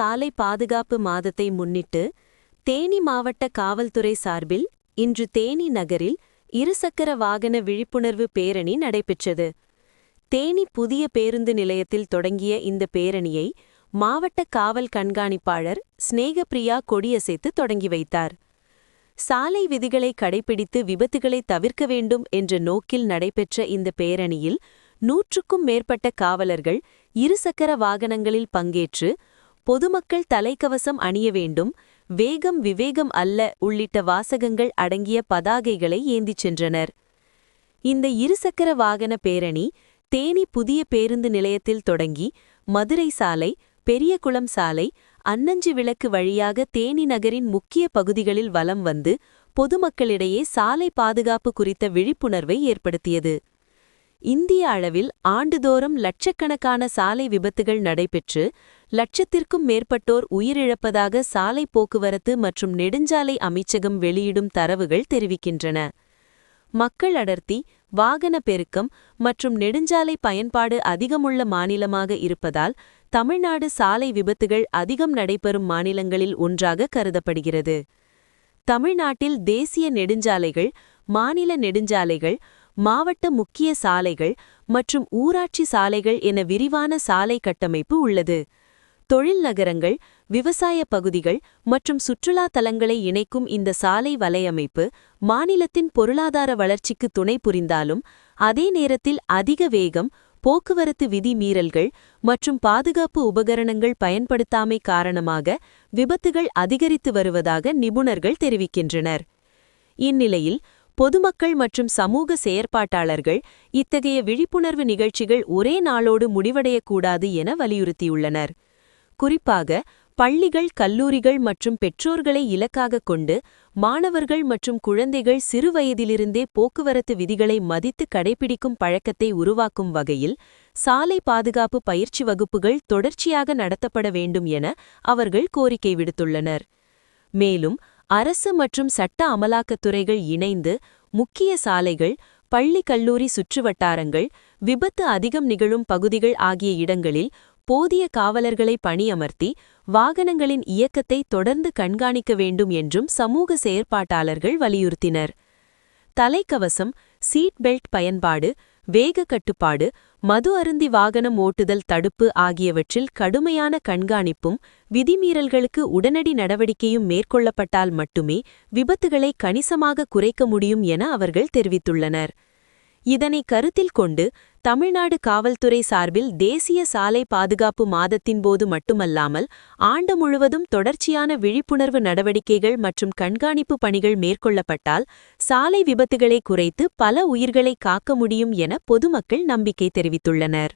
சாலை பாதுகாப்பு மாதத்தை முன்னிட்டு தேனி மாவட்ட காவல்துறை சார்பில் இன்று தேனி நகரில் இருசக்கர வாகன விழிப்புணர்வு பேரணி நடைபெற்றது. தேனி புதிய பேருந்து நிலையத்தில் தொடங்கிய இந்த பேரணியை மாவட்ட காவல் கண்காணிப்பாளர் ஸ்நேகப்பிரியா கொடியசைத்து தொடங்கி வைத்தார். சாலை விதிகளை கடைபிடித்து விபத்துகளை தவிர்க்க வேண்டும் என்ற நோக்கில் நடைபெற்ற இந்த பேரணியில் 100க்கும் மேற்பட்ட காவலர்கள் இருசக்கர வாகனங்களில் பங்கேற்று பொதுமக்கள் தலைக்கவசம் அணிய வேண்டும், வேகம் விவேகம் அல்ல உள்ளிட்ட வாசகங்கள் அடங்கிய பதாகைகளை ஏந்திச் சென்றனர். இந்த இருசக்கர வாகன பேரணி தேனி புதிய பேருந்து நிலையத்தில் தொடங்கி மதுரை சாலை, பெரியகுளம் சாலை, அன்னஞ்சி விளக்கு வழியாக தேனி நகரின் முக்கிய பகுதிகளில் வலம் வந்து பொதுமக்களிடையே சாலை பாதுகாப்பு குறித்த விழிப்புணர்வை ஏற்படுத்தியது. இந்திய அளவில் ஆண்டுதோறும் லட்சக்கணக்கான சாலை விபத்துகள் நடைபெற்று லட்சத்திற்கும் மேற்பட்டோர் உயிரிழப்பதாக சாலை போக்குவரத்து மற்றும் நெடுஞ்சாலை அமைச்சகம் வெளியிடும் தரவுகள் தெரிவிக்கின்றன. மக்கள் அடர்த்தி, வாகன பெருக்கம் மற்றும் நெடுஞ்சாலை பயன்பாடு அதிகமுள்ள மாநிலமாக இருப்பதால் தமிழ்நாடு சாலை விபத்துகள் அதிகம் நடைபெறும் மாநிலங்களில் ஒன்றாக கருதப்படுகிறது. தமிழ்நாட்டில் தேசிய நெடுஞ்சாலைகள், மாநில நெடுஞ்சாலைகள், மாவட்ட முக்கிய சாலைகள் மற்றும் ஊராட்சி சாலைகள் என விரிவான சாலை கட்டமைப்பு உள்ளது. தொழில் நகரங்கள், விவசாய பகுதிகள் மற்றும் சுற்றுலா தலங்களை இணைக்கும் இந்த சாலை வலையமைப்பு மாநிலத்தின் பொருளாதார வளர்ச்சிக்கு துணை புரிந்தாலும் அதே நேரத்தில் அதிக வேகம், போக்குவரத்து விதி மீறல்கள் மற்றும் பாதுகாப்பு உபகரணங்கள் பயன்படுத்தாமை காரணமாக விபத்துகள் அதிகரித்து வருவதாக நிபுணர்கள் தெரிவிக்கின்றனர். இந்நிலையில் பொதுமக்கள் மற்றும் சமூக செயற்பாட்டாளர்கள் இத்தகைய விழிப்புணர்வு நிகழ்ச்சிகள் ஒரே நாளோடு முடிவடையக்கூடாது என வலியுறுத்தியுள்ளனர். குறிப்பாக பள்ளிகள், கல்லூரிகள் மற்றும் பெற்றோர்களை இலக்காகக் கொண்டு மாணவர்கள் மற்றும் குழந்தைகள் சிறுவயதிலிருந்தே போக்குவரத்து விதிகளை மதித்து கடைபிடிக்கும் பழக்கத்தை உருவாக்கும் வகையில் சாலை பாதுகாப்பு பயிற்சி வகுப்புகள் தொடர்ச்சியாக நடத்தப்பட வேண்டும் என அவர்கள் கோரிக்கை விடுத்துள்ளனர். மேலும் அரசு மற்றும் சட்ட அமலாக்கத்துறைகள் இணைந்து முக்கிய சாலைகள், பள்ளி கல்லூரி சுற்றுவட்டாரங்கள், விபத்து அதிகம் நிகழும் பகுதிகள் ஆகிய இடங்களில் போதிய காவலர்களை பணியமர்த்தி வாகனங்களின் இயக்கத்தை தொடர்ந்து கண்காணிக்க வேண்டும் என்றும் சமூக செயற்பாட்டாளர்கள் வலியுறுத்தினர். தலைக்கவசம், சீட் பெல்ட் பயன்பாடு, வேக கட்டுப்பாடு, மது அருந்தி வாகனம் ஓட்டுதல் தடுப்பு ஆகியவற்றில் கடுமையான கண்காணிப்பும் விதிமீறல்களுக்கு உடனடி நடவடிக்கையும் மேற்கொள்ளப்பட்டால் மட்டுமே விபத்துகளை கணிசமாக குறைக்க முடியும் என அவர்கள் தெரிவித்துள்ளனர். இதனை கருத்தில் கொண்டு தமிழ்நாடு காவல்துறை சார்பில் தேசிய சாலை பாதுகாப்பு மாதத்தின் போது மட்டுமல்லாமல் ஆண்டு முழுவதும் தொடர்ச்சியான விழிப்புணர்வு நடவடிக்கைகள் மற்றும் கண்காணிப்பு பணிகள் மேற்கொள்ளப்பட்டால் சாலை விபத்துகளை குறைத்து பல உயிர்களை காக்க முடியும் என பொதுமக்கள் நம்பிக்கை தெரிவித்துள்ளனர்.